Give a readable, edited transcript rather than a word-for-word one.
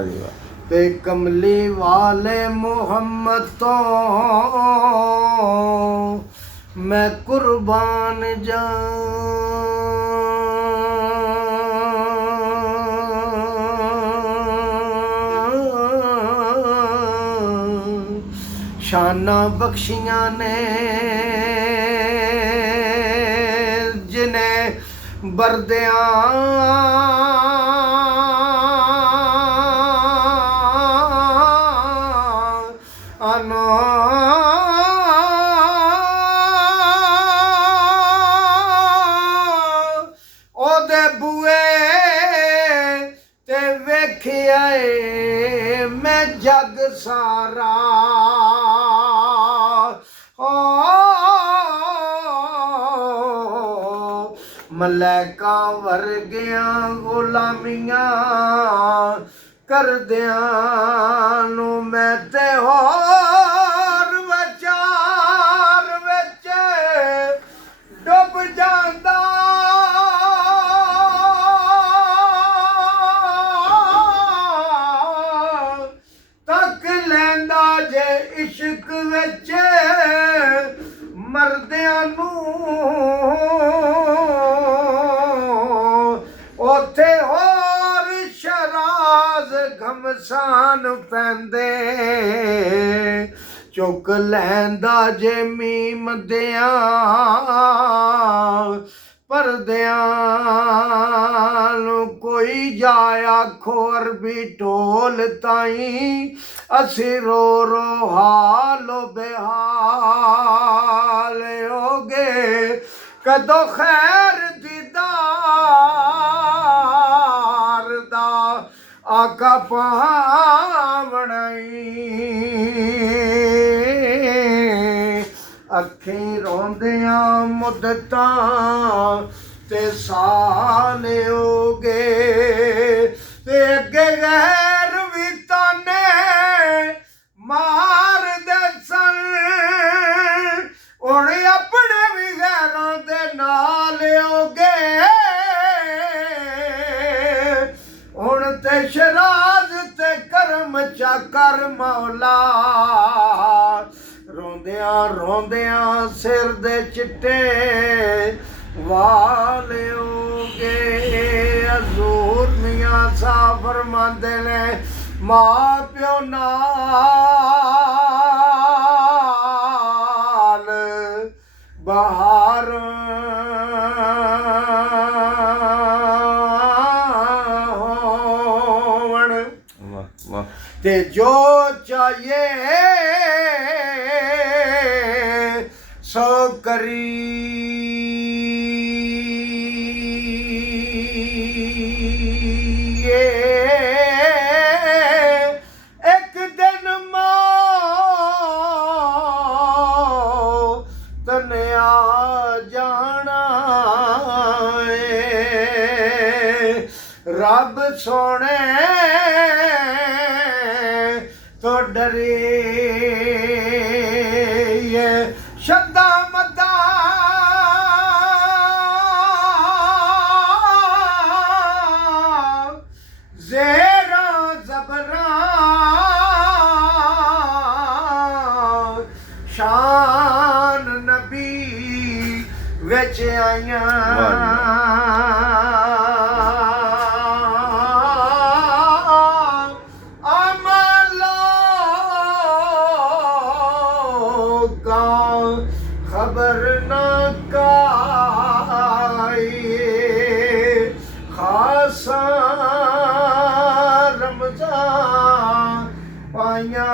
वाह जी वाह। ते कमली वाले मोहम्मद तो मैं कुर्बान शाना बख्शियां ने जिन्हें बरदियां आना ओदे बुए ते वेखिया मैं जग सारा मलैका वर्गिया गुलामियां करदियां नू मैं ते होर विचार विच डुब जांदा तक लैंदा जे इश्क विच मरदियां नू ओथे होर शराज घमसान पैंदे चुक लैंदा जे मीम दियां परदियां नू कोई जाया खोर भी ढोल ताई असी रो रो हालो बेहाल हो गए कदों खैर दीदार दा आका पावनाई अखीं रोंदियां मुद्दतां ते साल हो गए ते अगे गैर भी ताने मार दे सन हुण अपने भी गैरां दे नाल हो गए हुण ते शराज ते करम चा कर मौला रोंदियां रोंदियां सिर दे चिट्टे वाल हो गए हजूर मियां साहब फरमांदे ने मां प्यो नाल बहार होवण ते जो चाहिए सो करिए एक दिन मौत ने आ जाना रब सोने तो डरे शब्दा मदा ज़ेरा ज़बरा शान नबी विच आइयां खबर न काई खासा रमजान पाया